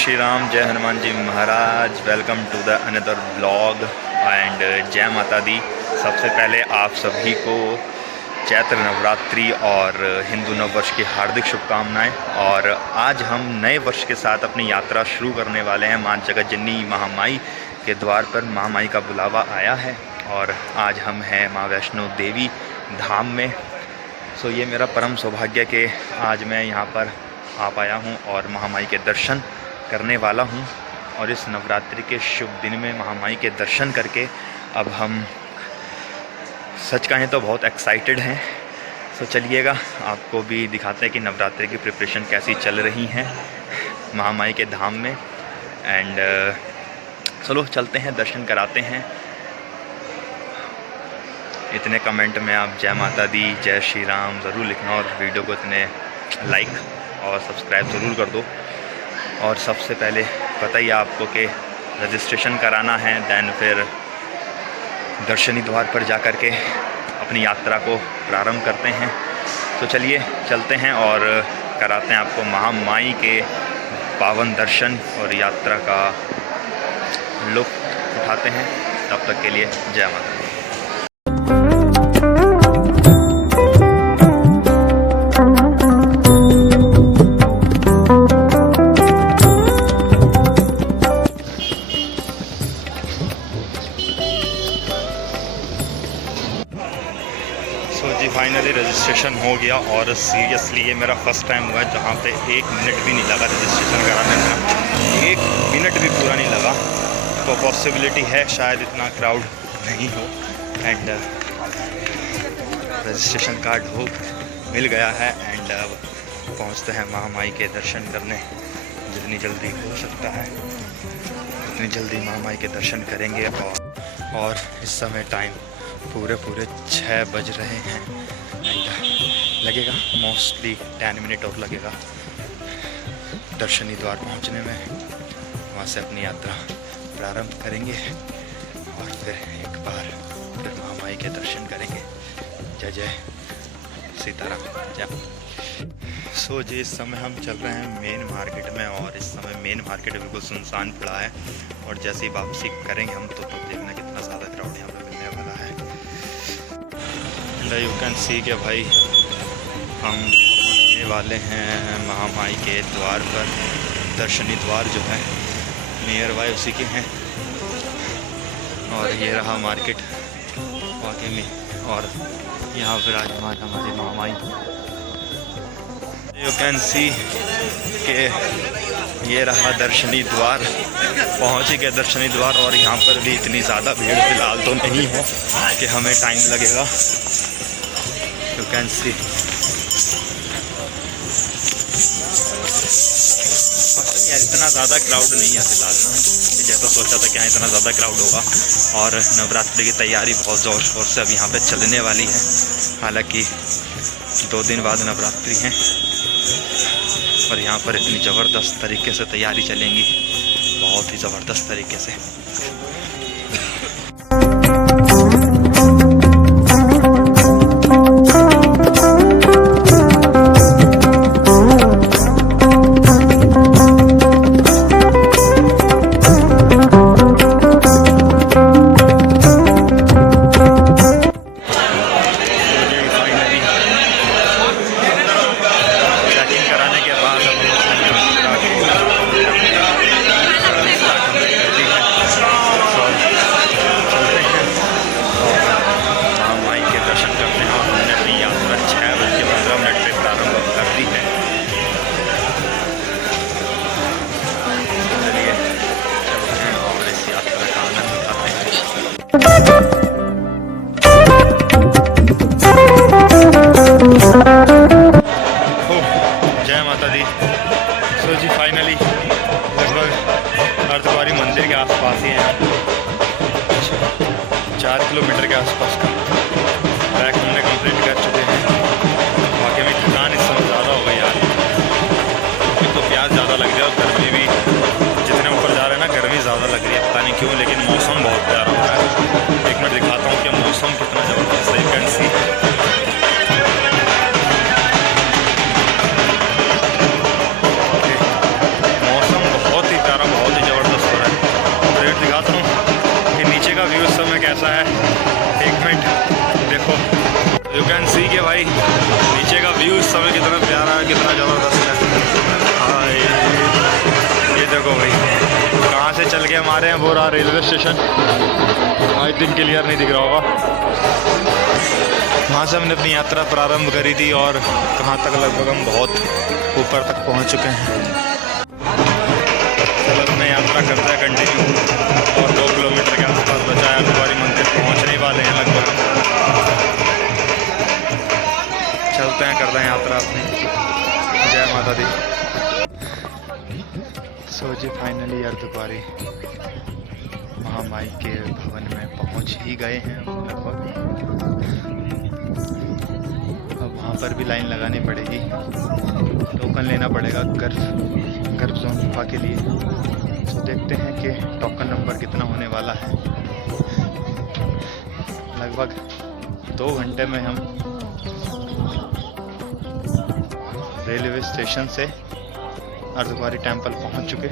श्री राम, जय हनुमान जी महाराज। Welcome to the another blog and जय माता दी। सबसे पहले आप सभी को चैत्र नवरात्रि और हिंदू नव वर्ष की हार्दिक शुभकामनाएं। और आज हम नए वर्ष के साथ अपनी यात्रा शुरू करने वाले हैं। माँ जगत जननी महामाई के द्वार पर महामाई का बुलावा आया है और आज हम हैं माँ वैष्णो देवी धाम में। सो ये मेरा परम सौभाग्य कि आज मैं यहाँ पर आ पाया हूँ और महामाई के दर्शन करने वाला हूँ। और इस नवरात्रि के शुभ दिन में महामाई के दर्शन करके अब हम सच कहें तो बहुत एक्साइटेड हैं। सो चलिएगा आपको भी दिखाते हैं कि नवरात्रि की प्रिपरेशन कैसी चल रही हैं महामाई के धाम में। एंड चलो चलते हैं, दर्शन कराते हैं। इतने कमेंट में आप जय माता दी, जय श्री राम ज़रूर लिखना और वीडियो को इतने लाइक और सब्सक्राइब ज़रूर कर दो। और सबसे पहले पता ही आपको कि रजिस्ट्रेशन कराना है, दैन फिर दर्शनी द्वार पर जा कर के अपनी यात्रा को प्रारंभ करते हैं। तो चलिए चलते हैं और कराते हैं आपको महामाई के पावन दर्शन और यात्रा का लुत्फ़ उठाते हैं। तब तक के लिए जय माता दी। जी फाइनली रजिस्ट्रेशन हो गया और सीरियसली ये मेरा फर्स्ट टाइम हुआ है जहाँ पे 1 मिनट भी नहीं लगा रजिस्ट्रेशन कराने में। 1 मिनट भी पूरा नहीं लगा। तो पॉसिबिलिटी है शायद इतना क्राउड नहीं हो। एंड रजिस्ट्रेशन कार्ड हो मिल गया है एंड अब पहुँचते हैं महामाई के दर्शन करने। जितनी जल्दी हो सकता है उतनी जल्दी महामाई के दर्शन करेंगे। और इस समय टाइम पूरे 6 बज रहे हैं एंड लगेगा मोस्टली 10 मिनट और लगेगा दर्शनी द्वार पहुंचने में। वहां से अपनी यात्रा प्रारंभ करेंगे और फिर एक बार फिर महामाई के दर्शन करेंगे। जय जय सीताराम जय। सो जी इस समय हम चल रहे हैं मेन मार्केट में और इस समय मेन मार्केट बिल्कुल सुनसान पड़ा है। और जैसे ही वापसी करेंगे हम तो देखना कितना ज़्यादा क्राउड यहाँ पे मिलने वाला है। यू कैन सी के भाई हम पहुँचने वाले हैं महामाई के द्वार पर। दर्शनी द्वार जो है नियर बाय उसी के हैं। और ये रहा मार्केट वाकई में। और यहाँ पर आज हमारी महामाई यू कैन सी के ये रहा दर्शनी द्वार। पहुँच गए दर्शनी द्वार और यहाँ पर भी इतनी ज़्यादा भीड़ फ़िलहाल तो नहीं हो कि हमें टाइम लगेगा। यू कैन सी यार इतना ज़्यादा क्राउड नहीं है फ़िलहाल ना। जैसा सोचा था कि यहाँ इतना ज़्यादा क्राउड होगा। और नवरात्रि की तैयारी बहुत ज़ोर शोर से अब यहाँ पे चलने वाली है। हालांकि 2 दिन बाद नवरात्रि हैं और यहाँ पर इतनी ज़बरदस्त तरीके से तैयारी चलेंगी, बहुत ही ज़बरदस्त तरीके से। समय कितना प्यारा है, कितना ज़बरदस्त है। हाँ ये देखो भाई, कहाँ से चल के हमारे यहाँ बोरा रेलवे स्टेशन। आज दिन क्लियर नहीं दिख रहा होगा। वहाँ से हमने अपनी यात्रा प्रारंभ करी थी और कहाँ तक, लगभग हम बहुत ऊपर तक पहुँच चुके हैं। चलो अपने यात्रा करते हैं कंटिन्यू, और 2 किलोमीटर के आसपास बचा है। अर्धकुंवारी मंदिर पहुँचने वाले हैं लगभग। चलते हैं, करते हैं यात्रा अपनी। जय माता दी। सो जी फाइनली अर्धकुंवारी महामाई के भवन में पहुंच ही गए हैं लगभग। अब वहाँ पर भी लाइन लगानी पड़ेगी, टोकन लेना पड़ेगा गर्भ जोन गुफा के लिए। तो देखते हैं कि टोकन नंबर कितना होने वाला है। लगभग 2 घंटे में हम रेलवे स्टेशन से अर्धकुंवारी टेम्पल पहुंच चुके।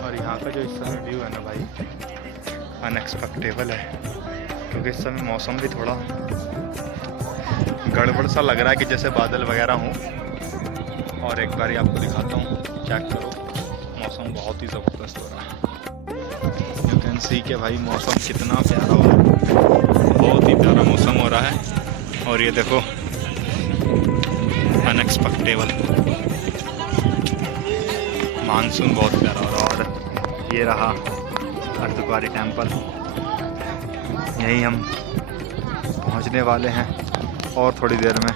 और यहाँ का जो इस समय व्यू है ना भाई, अनएक्सपेक्टेबल है, क्योंकि इस समय मौसम भी थोड़ा गड़बड़ सा लग रहा है कि जैसे बादल वगैरह हों। और एक बार आपको दिखाता हूँ, चेक करो, मौसम बहुत ही ज़बरदस्त हो रहा है। यू कैन सी कि भाई मौसम कितना प्यारा हो रहा है, बहुत ही प्यारा मौसम हो रहा है। और ये देखो, अनएक्सपेक्टेबल मानसून बहुत प्यारा हो रहा है। और ये रहा अर्धकुंवारी टेम्पल, यहीं हम पहुंचने वाले हैं और थोड़ी देर में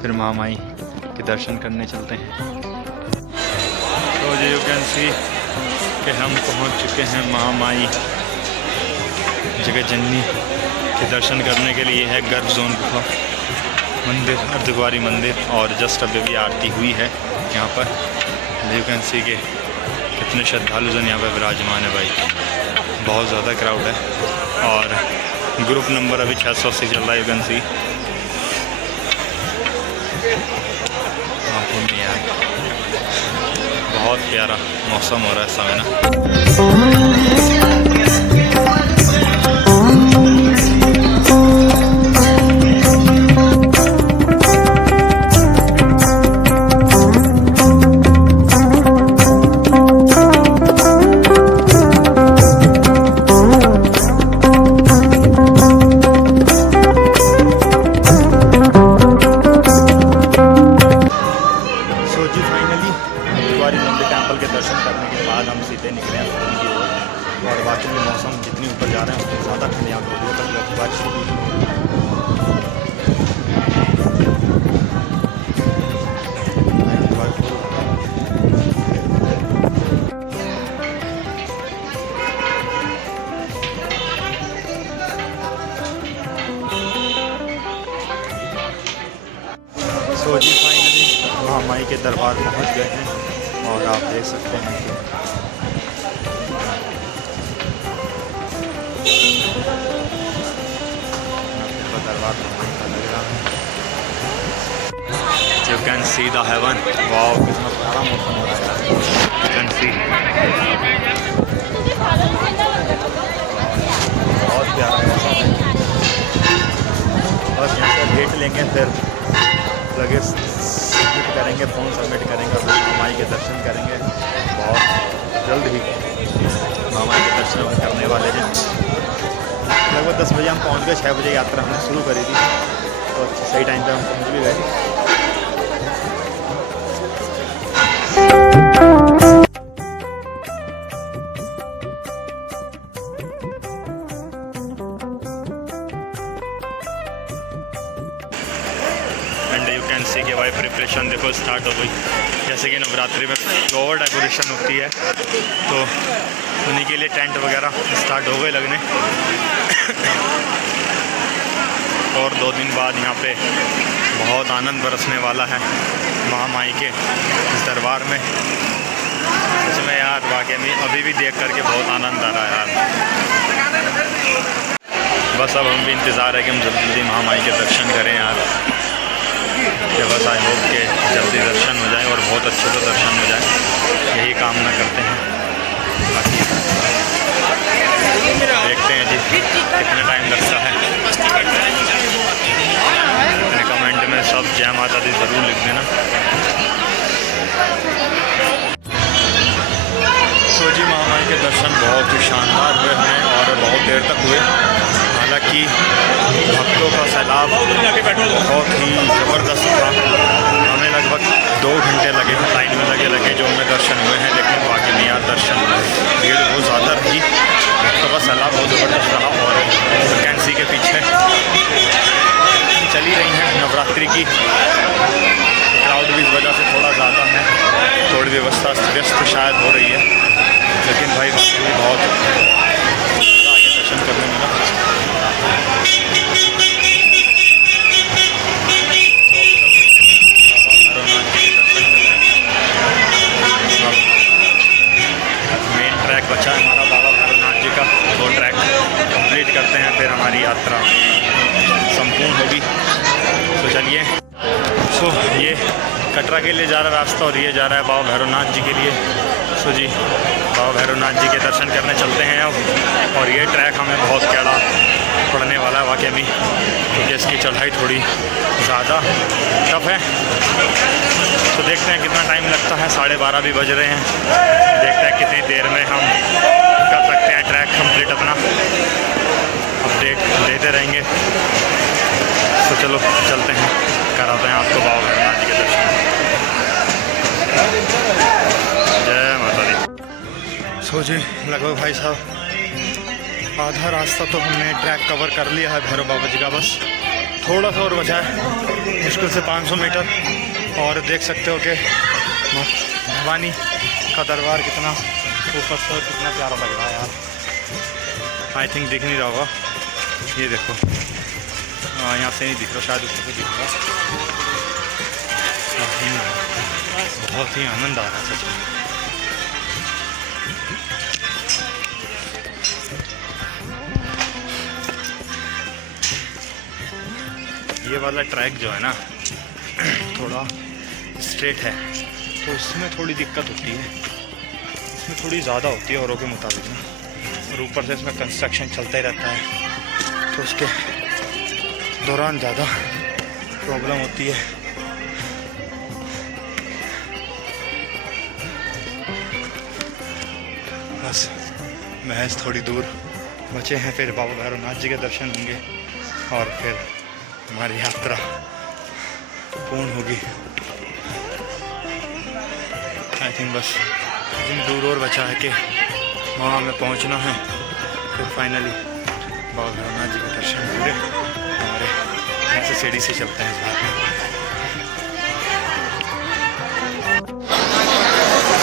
फिर महामाई के दर्शन करने चलते हैं। तो जी यू कैन सी कि हम पहुंच चुके हैं महामाई जगह जननी के दर्शन करने के लिए। है गर्भ जोन गुफा मंदिर, अर्धकुंवारी मंदिर। और जस्ट अभी भी आरती हुई है यहाँ पर। यू कैन सी के कितने श्रद्धालु जन यहाँ पर विराजमान है भाई, बहुत ज़्यादा क्राउड है। और ग्रुप नंबर अभी 680 चल रहा है। यू कैन सी बहुत प्यारा मौसम हो रहा है इस समय ना। और बाकी में मौसम जितनी ऊपर जा रहे हैं उतनी ज़्यादा ठंड यहाँ पर होती है। बारिश शुरू हुई। सो जी फाइनली महामाई के दरबार पहुँच गए हैं। और आप देख सकते हैं कि दरबार महामाई का लग रहा है। You can see the heaven. Wow, कितना प्यारा मौसम हो रहा है। You can see बहुत प्यारा मौसम है। बस यहाँ से डेट लेंगे, फिर लगे सबमिट करेंगे, फॉर्म सबमिट करेंगे, फिर महामाई के दर्शन करेंगे। बहुत जल्द ही महामाई के दर्शन करने वाले हैं। लगभग 10 बजे हम पहुँच गए। 6 बजे यात्रा हमने शुरू करी थी, तो सही टाइम पे हम पहुँच भी गए। एंड यू कैन सी के भाई प्रिपरेशन देखो स्टार्ट हो गई। जैसे कि नवरात्रि में फ्लावर डेकोरेशन होती है, तो उन्हीं के लिए टेंट वगैरह स्टार्ट हो गए लगने। और 2 दिन बाद यहाँ पे बहुत आनंद बरसने वाला है महामाई के इस दरबार में। इसमें यार वाकई में अभी भी देख करके बहुत आनंद आ रहा है यार। बस अब हम भी इंतज़ार है कि हम जल्दी जल्दी महामाई के दर्शन करें यार। कि बस आई होप के जल्दी दर्शन हो जाए और बहुत अच्छे से दर्शन हो जाए, यही कामना करते हैं। बाकी देखते हैं जी कितना टाइम लगता है। अपने कमेंट में सब जय माता दी ज़रूर लिख देना। तो जी महामाई के दर्शन बहुत ही शानदार हुए हमें और बहुत देर तक हुए। हालांकि भक्तों का सैलाब बहुत ही ज़बरदस्त था। हमें लगभग 2 घंटे लगे लाइन में लगे जो हमें दर्शन हुए हैं, लेकिन बाकी नहीं यार, दर्शन भीड़ बहुत ज़्यादा रही, भक्तों का सैलाब बहुत ज़बरदस्त रहा। और वैकेंसी के पीछे चली रही हैं नवरात्रि की क्राउड भी इस वजह से थोड़ा ज़्यादा है, थोड़ी व्यवस्था व्यस्त शायद हो रही है, लेकिन भाई बहुत आगे दर्शन करने मिला। मेन ट्रैक बचा है हमारा बाबा भैरवनाथ जी का, वो ट्रैक कंप्लीट करते हैं, फिर हमारी यात्रा संपूर्ण होगी। तो चलिए, ये कटरा के लिए जा रहा रास्ता और ये जा रहा है बाबा भैरवनाथ जी के लिए। सो जी बाबा भैरवनाथ जी के दर्शन करने चलते हैं अब। और ये ट्रैक हमें बहुत टेढ़ा पड़ने वाला है वाकई में, क्योंकि इसकी चढ़ाई थोड़ी ज़्यादा टफ है। तो देखते हैं कितना टाइम लगता है, 12:30 भी बज रहे हैं। देखते हैं कितनी देर में हम कर सकते हैं ट्रैक कंप्लीट अपना, अपडेट देते रहेंगे। तो चलो चलते हैं, कराते हैं आपको बाबा भैरवनाथ जी के दर्शन। जय माता दी। सो जी लगभग भाई साहब आधा रास्ता तो हमने ट्रैक कवर कर लिया है भैरव बाबा जी का, बस थोड़ा सा और बचा है, मुश्किल से 500 मीटर। और देख सकते हो कि भवानी का दरबार कितना ऊपर से और कितना प्यारा लग रहा है यार। आई थिंक दिख नहीं रहा होगा, ये देखो, यहाँ से नहीं दिख रहा, शायद ऊपर से दिख रहा। बहुत ही आनंद आ रहा है सच में। ये वाला ट्रैक जो है ना थोड़ा स्ट्रेट है, तो इसमें थोड़ी दिक्कत होती है, इसमें थोड़ी ज़्यादा होती है औरों के मुताबिक ना। और ऊपर से इसमें कंस्ट्रक्शन चलता ही रहता है, तो उसके दौरान ज़्यादा प्रॉब्लम होती है। बस महज थोड़ी दूर बचे हैं, फिर बाबा भैरवनाथ जी के दर्शन होंगे और फिर हमारी यात्रा पूर्ण होगी। आई थिंक बस इतनी दूर और बचा है कि वहाँ हमें पहुँचना है, फिर फाइनली बाबा भैरवनाथ जी के दर्शन पूरे हमारे यहाँ से सीढ़ी से चलते हैं इस बार।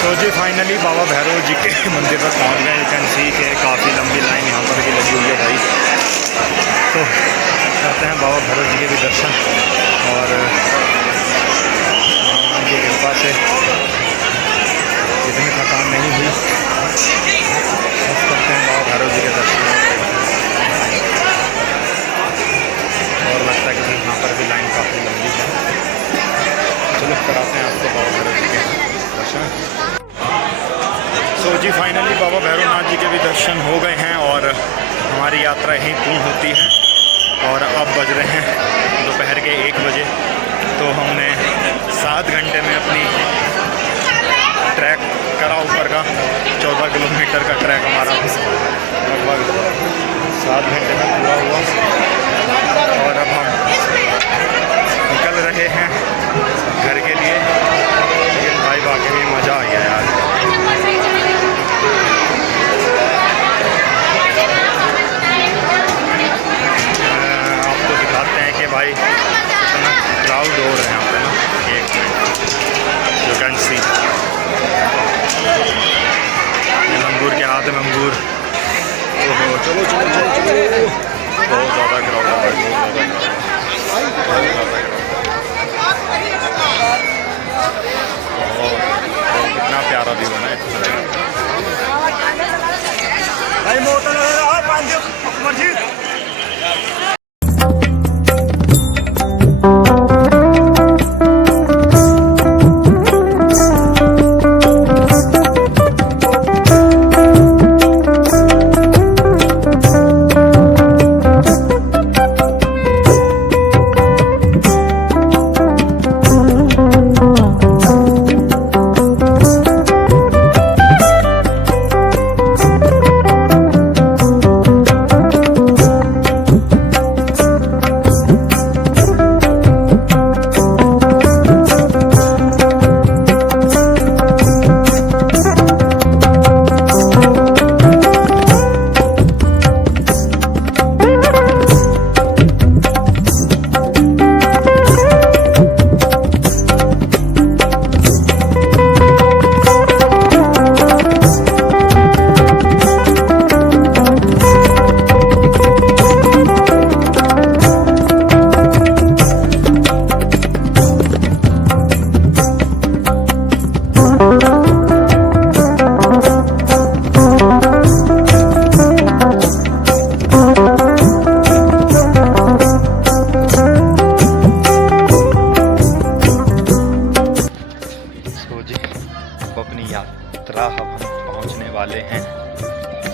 तो जी फाइनली बाबा भैरव जी के मंदिर पर पहुँच गए। यू कैन सी के काफ़ी लंबी लाइन यहाँ पर भी लगी हुई है भाई। तो करते हैं बाबा भैरव जी के भी दर्शन और उनकी कृपा से इतनी थकान नहीं हुई। बस करते हैं बाबा भैरव जी के दर्शन और लगता है कि यहाँ पर भी लाइन काफ़ी लंबी है। चलो कराते हैं आपको बाबा भैरव जी के दर्शन। तो जी फाइनली बाबा भैरवनाथ जी के भी दर्शन हो गए हैं और हमारी यात्रा यहीं पूर्ण होती है। और अब बज रहे हैं दोपहर के 1 बजे। तो हमने 7 घंटे में अपनी ट्रैक करा ऊपर का, 14 किलोमीटर का ट्रैक हमारा लगभग 7 घंटे में पूरा हुआ। और अब हम निकल रहे हैं घर के लिए। लेकिन भाई वाकई में मज़ा आ गया यार। आपको दिखाते हैं कि भाई कितना क्राउड हो रहा है यहाँ पे ना। एक मिनट, यू कैन सी अंगूर के हाथ में अंगूर। ओहो चलो चलो चलो चलो, बहुत ज़्यादा क्राउड है, बहुत ज़्यादा कितना प्यारा व्यू है ना।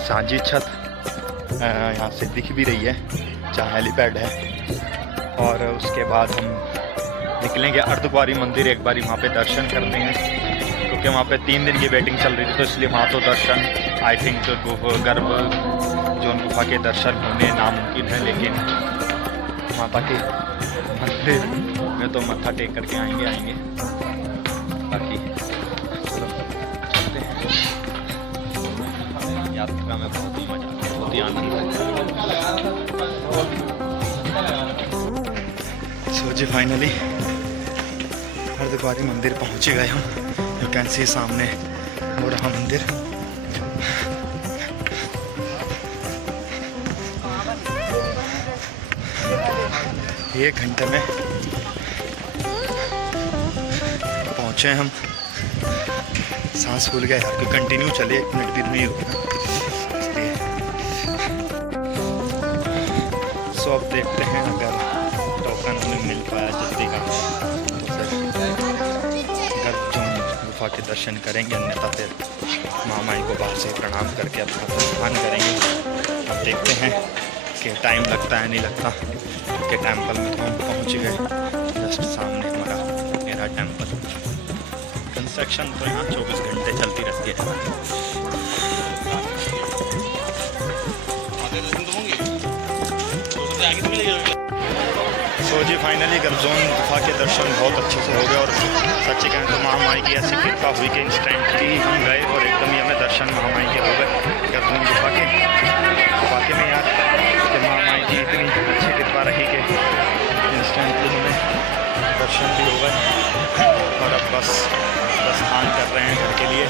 सांझी छत यहाँ से दिख भी रही है जहाँ हेलीपैड है। और उसके बाद हम निकलेंगे अर्धकुंवारी मंदिर, एक बारी वहाँ पे दर्शन करते हैं, क्योंकि वहाँ पे 3 दिन की वेटिंग चल रही थी, तो इसलिए वहाँ तो दर्शन आई थिंक गर्भ जो गुफा के दर्शन होने नामुमकिन है, लेकिन माता के मंदिर में तो मत्था टेक करके आएंगे। बाकी चलो चलते हैं। यात्रा में बहुत ही मजा, बहुत ही आनंद है। सो जी फाइनली अर्धकुंवारी मंदिर पहुँच गए हम। यू कैन सी सामने हो रहा मंदिर। एक घंटे में पहुँचे हम। सांस फूल गया यार, कंटिन्यू चले, 1 मिनट भी नहीं रुकना इसलिए। सो अब देखते हैं अगर टोकन हमें मिल पाया जल्दी का तो फिर गर्भजोन गुफा के दर्शन करेंगे, अन्यथा फिर महामाई को बाहर से प्रणाम करके अपना प्रस्थान करेंगे। अब देखते हैं कि टाइम लगता है नहीं लगता, के टेम्पल में तो हम पहुँच गए। जस्ट सामने हमारा मेरा टेम्पल। कंस्ट्रक्शन तो यहाँ 24 घंटे चलती रहती है। सो जी फाइनली गर्भजोन गुफा के दर्शन बहुत अच्छे से हो गए, और सच्ची कहें तो महामाई की ऐसी कृपा हुई कि इंस्टेंटली हम गए और एकदम ही हमें दर्शन महामाई के हो गए गर्भजोन गुफा के। वाकई में यार कि महामाई की इतनी अच्छी कृपा रही कि इंस्टेंटली हमें दर्शन भी हो गए। और अब बस प्रस्थान कर रहे हैं घर के लिए।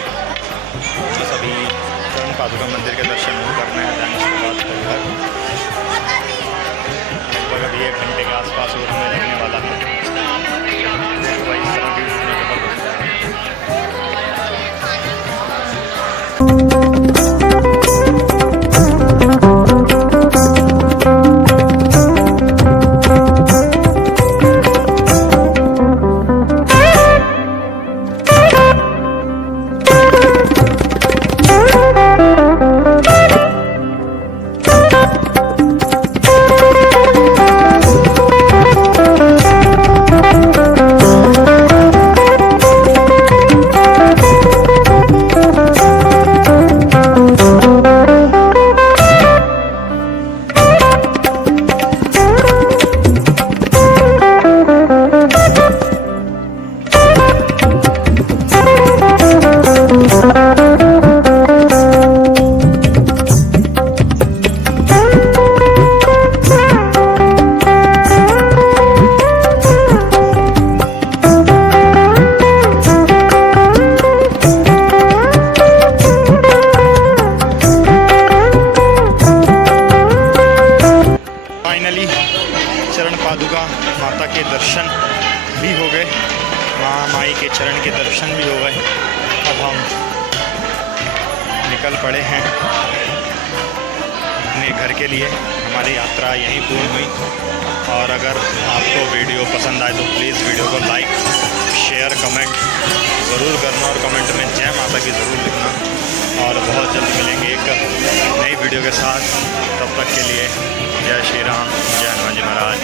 बस अभी चरण पादुका मंदिर के दर्शन हो करने हैं, दैन उसके बाद लगभग अभी 1 घंटे के आसपास और हमें लगने वाला है। तो भाई इस तरह की चरण पादुका माता के दर्शन भी हो गए, माई के चरण के दर्शन भी हो गए। अब हम निकल पड़े हैं अपने घर के लिए। हमारी यात्रा यहीं पूर्ण हुई। और अगर आपको वीडियो पसंद आए तो प्लीज़ वीडियो को लाइक, शेयर, कमेंट ज़रूर करना, और कमेंट में जय माता की ज़रूर लिखना। और बहुत जल्द मिलेंगे एक नई वीडियो के साथ। तब तक के लिए जय श्री राम, जय हनुमान जी महाराज।